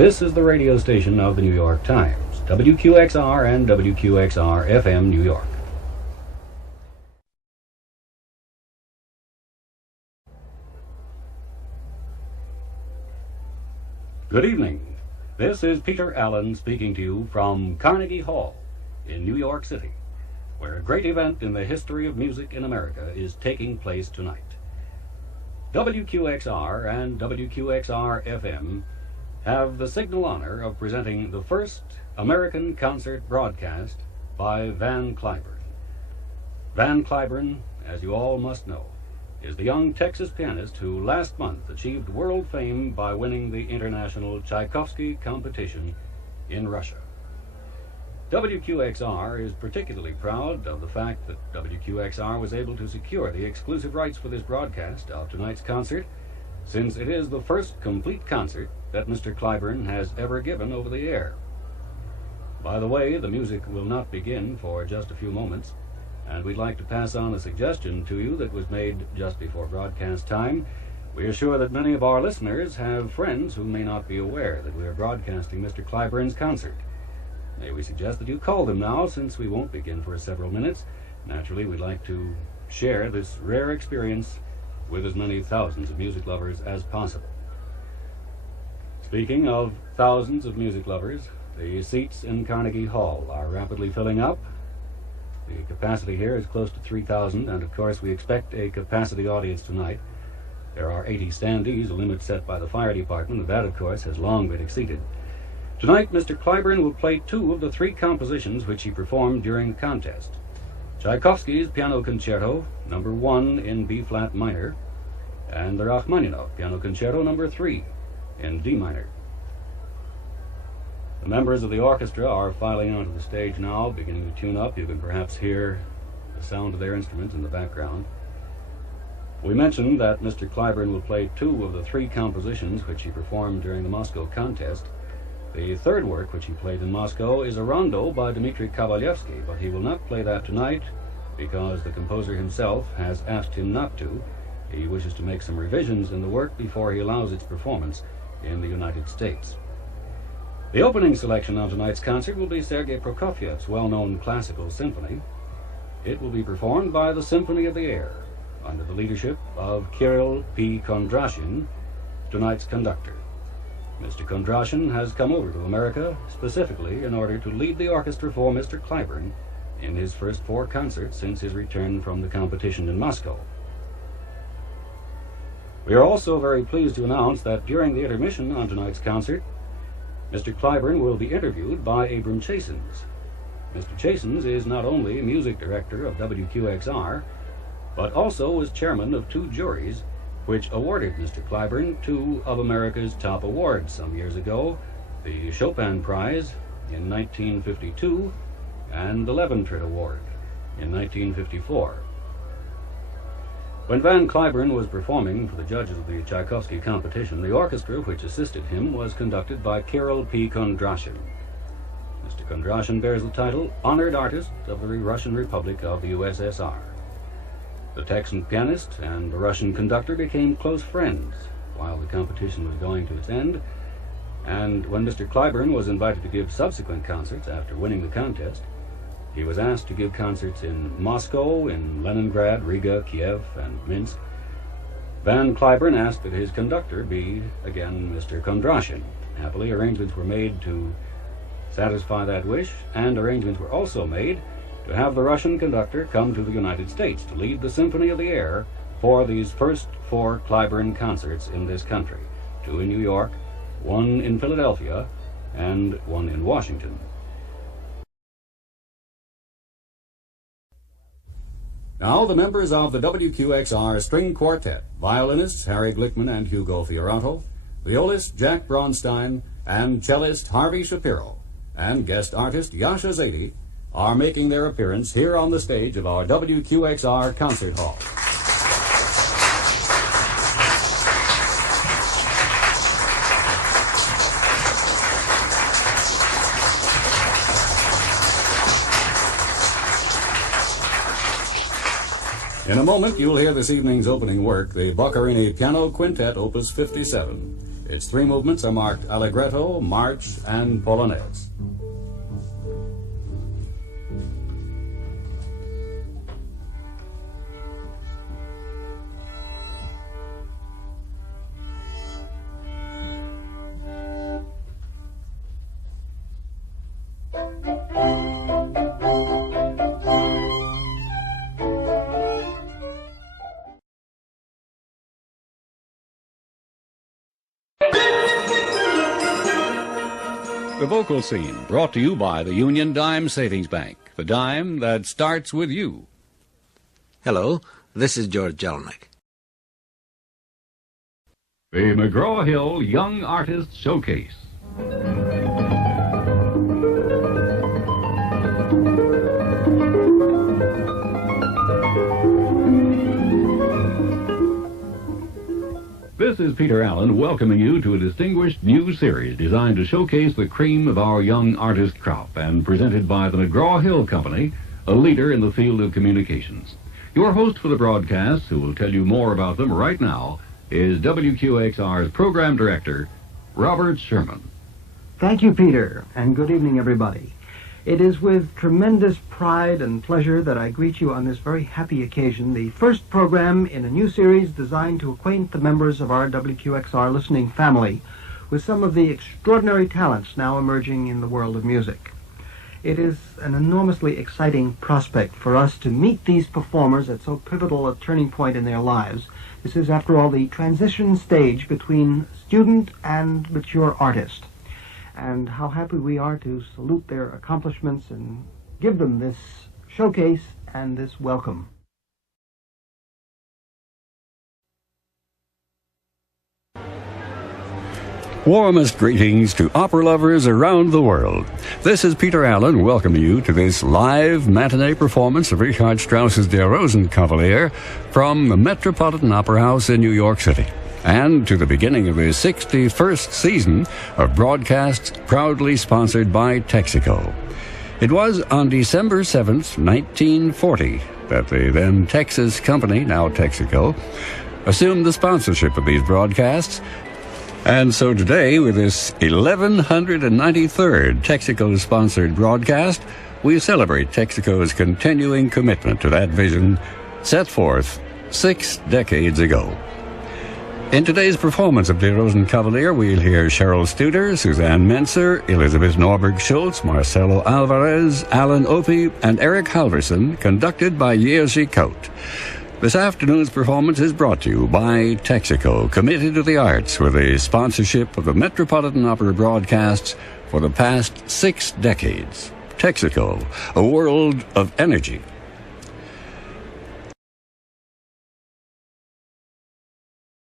This is the radio station of the New York Times, WQXR and WQXR-FM New York. Good evening. This is Peter Allen speaking to you from Carnegie Hall in New York City, where a great event in the history of music in America is taking place tonight. WQXR and WQXR-FM have the signal honor of presenting the first American concert broadcast by Van Cliburn. Van Cliburn, as you all must know, is the young Texas pianist who last month achieved world fame by winning the international Tchaikovsky competition in Russia. WQXR is particularly proud of the fact that WQXR was able to secure the exclusive rights for this broadcast of tonight's concert, since it is the first complete concert that Mr. Cliburn has ever given over the air. By the way, the music will not begin for just a few moments, and we'd like to pass on a suggestion to you that was made just before broadcast time. We are sure that many of our listeners have friends who may not be aware that we are broadcasting Mr. Cliburn's concert. May we suggest that you call them now, since we won't begin for several minutes. Naturally, we'd like to share this rare experience with as many thousands of music lovers as possible. Speaking of thousands of music lovers, the seats in Carnegie Hall are rapidly filling up. The capacity here is close to 3,000, and of course we expect a capacity audience tonight. There are 80 standees, a limit set by the fire department, and that of course has long been exceeded. Tonight Mr. Cliburn will play two of the three compositions which he performed during the contest. Tchaikovsky's Piano Concerto, number 1 in B-flat minor, and the Rachmaninoff Piano Concerto number 3 in D minor. The members of the orchestra are filing onto the stage now, beginning to tune up. You can perhaps hear the sound of their instruments in the background. We mentioned that Mr. Cliburn will play two of the three compositions which he performed during the Moscow contest. The third work which he played in Moscow is a rondo by Dmitri Kovalevsky, but he will not play that tonight because the composer himself has asked him not to. He wishes to make some revisions in the work before he allows its performance in the United States. The opening selection of tonight's concert will be Sergei Prokofiev's well-known classical symphony. It will be performed by the Symphony of the Air, under the leadership of Kirill P. Kondrashin, tonight's conductor. Mr. Kondrashin has come over to America specifically in order to lead the orchestra for Mr. Cliburn in his first 4 concerts since his return from the competition in Moscow. We are also very pleased to announce that during the intermission on tonight's concert, Mr. Cliburn will be interviewed by Abram Chasins. Mr. Chasins is not only music director of WQXR, but also was chairman of 2 juries which awarded Mr. Cliburn 2 of America's top awards some years ago, the Chopin Prize in 1952 and the Leventritt Award in 1954. When Van Cliburn was performing for the judges of the Tchaikovsky competition, the orchestra which assisted him was conducted by Kirill P. Kondrashin. Mr. Kondrashin bears the title Honored Artist of the Russian Republic of the USSR. The Texan pianist and the Russian conductor became close friends while the competition was going to its end, and when Mr. Cliburn was invited to give subsequent concerts after winning the contest, he was asked to give concerts in Moscow, in Leningrad, Riga, Kiev, and Minsk. Van Cliburn asked that his conductor be, again, Mr. Kondrashin. Happily, arrangements were made to satisfy that wish, and arrangements were also made to have the Russian conductor come to the United States to lead the Symphony of the Air for these first 4 Cliburn concerts in this country, 2 in New York, 1 in Philadelphia, and 1 in Washington. Now the members of the WQXR String Quartet, violinists Harry Glickman and Hugo Fiorato, violist Jack Braunstein, and cellist Harvey Shapiro, and guest artist Yasha Zaidi, are making their appearance here on the stage of our WQXR Concert Hall. In a moment, you'll hear this evening's opening work, the Boccherini Piano Quintet, Opus 57. Its three movements are marked Allegretto, March, and Polonaise. The vocal scene brought to you by the Union Dime Savings Bank, the dime that starts with you. Hello, this is George Jellinek. The McGraw-Hill Young Artist Showcase. This is Peter Allen welcoming you to a distinguished new series designed to showcase the cream of our young artist crop and presented by the McGraw-Hill Company, a leader in the field of communications. Your host for the broadcast, who will tell you more about them right now, is WQXR's program director, Robert Sherman. Thank you, Peter, and good evening, everybody. It is with tremendous pride and pleasure that I greet you on this very happy occasion, the first program in a new series designed to acquaint the members of our WQXR listening family with some of the extraordinary talents now emerging in the world of music. It is an enormously exciting prospect for us to meet these performers at so pivotal a turning point in their lives. This is, after all, the transition stage between student and mature artist. And how happy we are to salute their accomplishments and give them this showcase and this welcome. Warmest greetings to opera lovers around the world. This is Peter Allen welcoming you to this live matinee performance of Richard Strauss's Der Rosenkavalier from the Metropolitan Opera House in New York City, and to the beginning of his 61st season of broadcasts proudly sponsored by Texaco. It was on December 7th, 1940, that the then Texas company, now Texaco, assumed the sponsorship of these broadcasts. And so today, with this 1193rd Texaco-sponsored broadcast, we celebrate Texaco's continuing commitment to that vision set forth 6 decades ago. In today's performance of Der Rosenkavalier, we'll hear Cheryl Studer, Suzanne Menser, Elizabeth Norberg-Schultz, Marcelo Alvarez, Alan Opie, and Eric Halverson, conducted by Jerzy Koch. This afternoon's performance is brought to you by Texaco, committed to the arts with the sponsorship of the Metropolitan Opera broadcasts for the past 6 decades. Texaco, a world of energy.